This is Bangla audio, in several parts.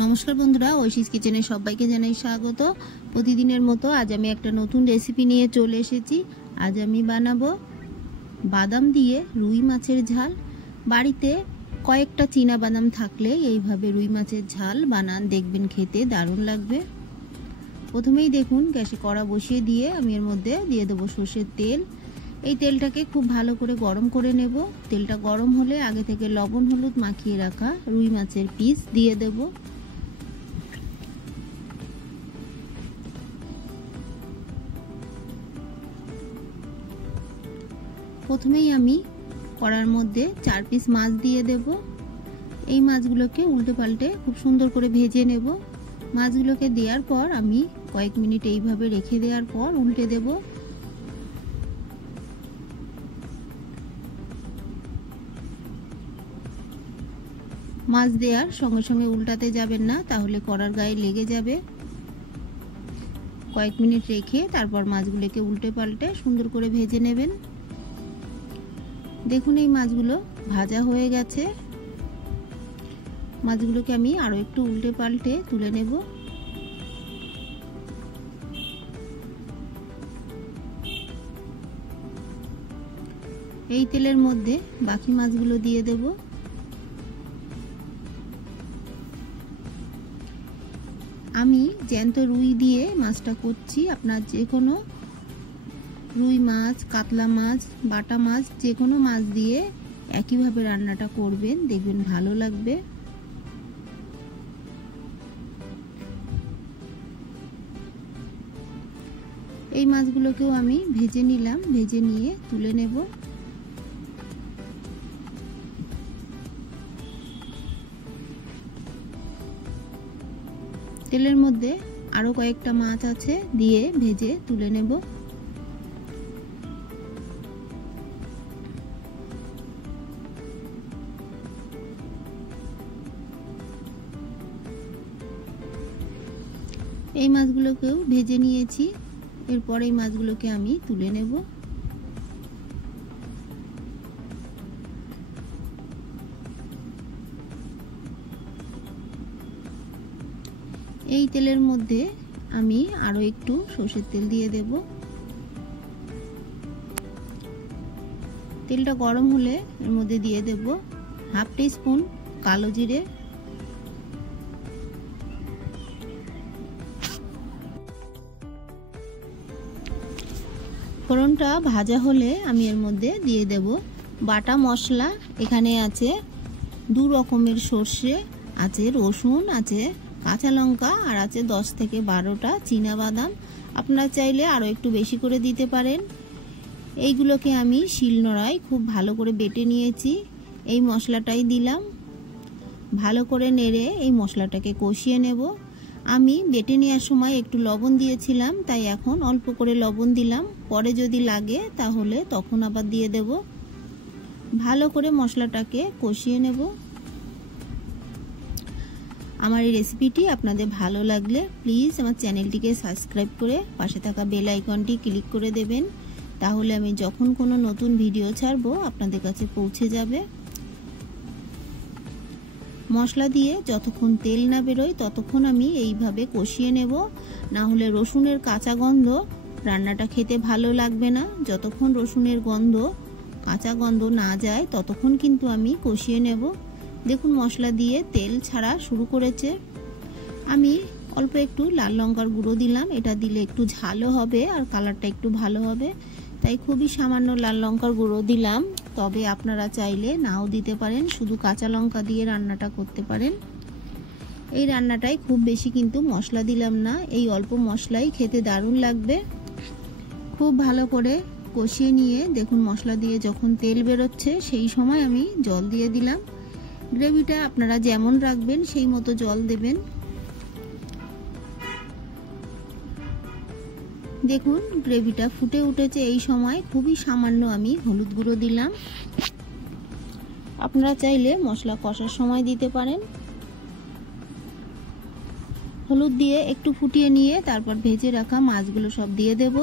নমস্কার বন্ধুরা, ঐশীস কিচেনে সবাইকে জানাই স্বাগত। প্রতিদিনের মতো আজ আমি একটা নতুন রেসিপি নিয়ে চলে এসেছি। আজ আমি বানাবো বাদাম দিয়ে রুই মাছের ঝাল। বাড়িতে কয়েকটা চীনা বাদাম থাকলে এইভাবে রুই মাছের ঝাল বানান, দেখবেন খেতে দারুণ লাগবে। প্রথমেই দেখুন গ্যাসে কড়া বসিয়ে দিয়ে আমি এর মধ্যে দিয়ে দেবো সর্ষের তেল। এই তেলটাকে খুব ভালো করে গরম করে নেব। তেলটা গরম হলে আগে থেকে লবণ হলুদ মাখিয়ে রাখা রুই মাছের পিস দিয়ে দেব। প্রথমেই আমি কড়ার মধ্যে 4 পিস মাছ দিয়ে দেব। এই মাছগুলোকে উল্টে পাল্টে খুব সুন্দর করে ভেজে নেব। মাছগুলোকে দেওয়ার পর আমি কয়েক মিনিট এইভাবে রেখে দেওয়ার পর উল্টে দেব। মাছ দেওয়ার সঙ্গে সঙ্গে উল্টাতে যাবেন না, তাহলে কড়ার গায়ে লেগে যাবে। কয়েক মিনিট রেখে তারপর মাছগুলোকে উল্টে পাল্টে সুন্দর করে ভেজে নেবেন। দেখুন এই মাছগুলো ভাজা হয়ে গেছে। মাছগুলোকে আমি আরো একটু উল্টে পাল্টে তুলে নেব। এই তেলের মধ্যে বাকি মাছগুলো দিয়ে দেব। আমি জ্যান্ত রুই দিয়ে মাছটা করছি। আপনার যে কোনো রুই মাছ, কাতলা মাছ, বাটা মাছ, যে কোনো মাছ দিয়ে একইভাবে রান্নাটা করবেন, দেখবেন ভালো লাগবে। এই মাছগুলোকেও আমি ভেজে নিলাম, ভেজে নিয়ে তুলে নেব। তেলের মধ্যে আরো কয়েকটা মাছ আছে, দিয়ে ভেজে তুলে নেব। এই মাছগুলোকেও ভেজে নিয়েছি। এরপর এই মাছগুলোকে আমি তুলে নেব। এই তেলের মধ্যে আমি আরো একটু সরষের তেল দিয়ে দেব। তেলটা গরম হলে এর মধ্যে দিয়ে দেব হাফ টিস্পুন কালো জিরে, ফোড়নটা ভাজা হলে আমি এর মধ্যে দিয়ে দেব বাটা মশলা। এখানে আছে 2 রকমের সর্ষে, আছে রসুন, আছে কাঁচা লঙ্কা, আর আছে 10 থেকে 12টা চীনা বাদাম। আপনারা চাইলে আরো একটু বেশি করে দিতে পারেন। এইগুলোকে আমি শিলনোড়ায় খুব ভালো করে বেটে নিয়েছি। এই মশলাটাই দিলাম। ভালো করে নেড়ে এই মশলাটাকে কষিয়ে নেব। আমি বেটে নেওয়ার সময় একটু লবণ দিয়েছিলাম, তাই এখন অল্প করে লবণ দিলাম। পরে যদি লাগে তাহলে তখন আবার দিয়ে দেব। ভালো করে মশলাটাকে কষিয়ে নেব। আমার এই রেসিপিটি আপনাদের ভালো লাগলে প্লিজ আমার চ্যানেলটিকে সাবস্ক্রাইব করে পাশে থাকা বেল আইকনটি ক্লিক করে দেবেন, তাহলে আমি যখন কোনো নতুন ভিডিও ছাড়বো আপনাদের কাছে পৌঁছে যাবে। মশলা দিয়ে যতক্ষণ তেল না বেরোয় ততক্ষণ আমি এইভাবে কষিয়ে নেব, না হলে রসুনের কাঁচা গন্ধ রান্নাটা খেতে ভালো লাগবে না। যতক্ষণ রসুনের গন্ধ, কাঁচা গন্ধ না যায় ততক্ষণ কিন্তু আমি কষিয়ে নেব। দেখুন মশলা দিয়ে তেল ছাড়া শুরু করেছে। আমি অল্প একটু লাল লঙ্কার গুঁড়ো দিলাম। এটা দিলে একটু ঝালও হবে আর কালারটা একটু ভালো হবে, তাই খুবই সামান্য লাল লঙ্কার গুঁড়ো দিলাম। তবে আপনারা চাইলে নাও দিতে পারেন, শুধু কাঁচা লঙ্কা দিয়ে রান্নাটা করতে পারেন। এই রান্নাটায় খুব বেশি কিন্তু মশলা দিলাম না, এই অল্প মশলাই খেতে দারুণ লাগবে। খুব ভালো করে কষিয়ে নিয়ে দেখুন মশলা দিয়ে যখন তেল বেরোচ্ছে সেই সময় আমি জল দিয়ে দিলাম। গ্রেভিটা আপনারা যেমন রাখবেন সেই মতো জল দেবেন। দেখুন গ্রেভিটা ফুটে উঠেছে। এই সময় খুবই সামান্য আমি হলুদ গুঁড়ো দিলাম। আপনারা চাইলে মশলা কষার সময় দিতে পারেন। হলুদ দিয়ে একটু ফুটিয়ে নিয়ে তারপর ভেজে রাখা মাছগুলো সব দিয়ে দেব।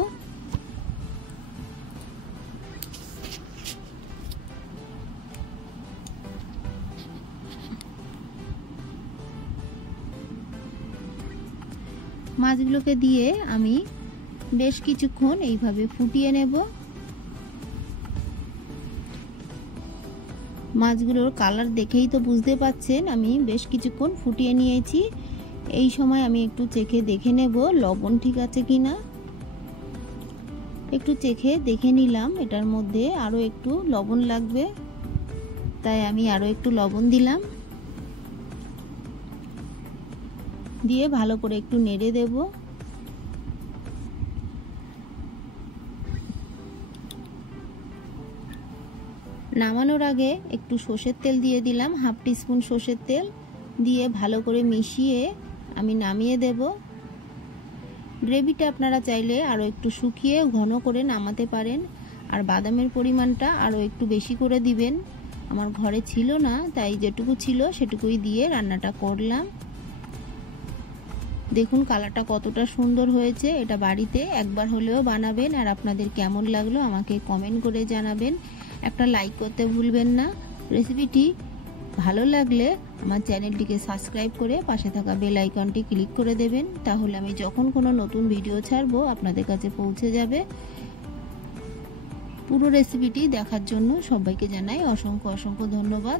মাছগুলোকে দিয়ে আমি বেশ কিছুক্ষণ এইভাবে ফুটিয়ে নেব। মাছগুলোর কালার দেখেই তো বুঝতে পাচ্ছেন আমি বেশ কিছুক্ষণ ফুটিয়ে নিয়েছি। এই সময় আমি একটু চেখে দেখে নেব লবণ ঠিক আছে কিনা। একটু চেখে দেখে নিলাম, এটার মধ্যে আরো একটু লবণ লাগবে, তাই আমি আরো একটু লবণ দিলাম। দিয়ে ভালো করে একটু নেড়ে দেব। নামানোর আগে একটু সর্ষের তেল দিয়ে দিলাম, হাফ টিস্পুন সর্ষের তেল দিয়ে ভালো করে মিশিয়ে আমি নামিয়ে দেব। গ্রেভিটা আপনারা চাইলে আরও একটু শুকিয়ে ঘন করে নামাতে পারেন, আর বাদামের পরিমাণটা আরও একটু বেশি করে দিবেন। আমার ঘরে ছিল না, তাই যেটুকু ছিল সেটুকুই দিয়ে রান্নাটা করলাম। দেখুন কালারটা কতটা সুন্দর হয়েছে। এটা বাড়িতে একবার হলেও বানাবেন, আর আপনাদের কেমন লাগলো আমাকে কমেন্ট করে জানাবেন। একটা লাইক করতে ভুলবেন না। রেসিপিটি ভালো লাগলে আমার চ্যানেলটিকে সাবস্ক্রাইব করে পাশে থাকা বেল আইকনটি ক্লিক করে দেবেন, তাহলে আমি যখন কোনো নতুন ভিডিও ছাড়বো আপনাদের কাছে পৌঁছে যাবে। পুরো রেসিপিটি দেখার জন্য সবাইকে জানাই অসংখ্য অসংখ্য ধন্যবাদ।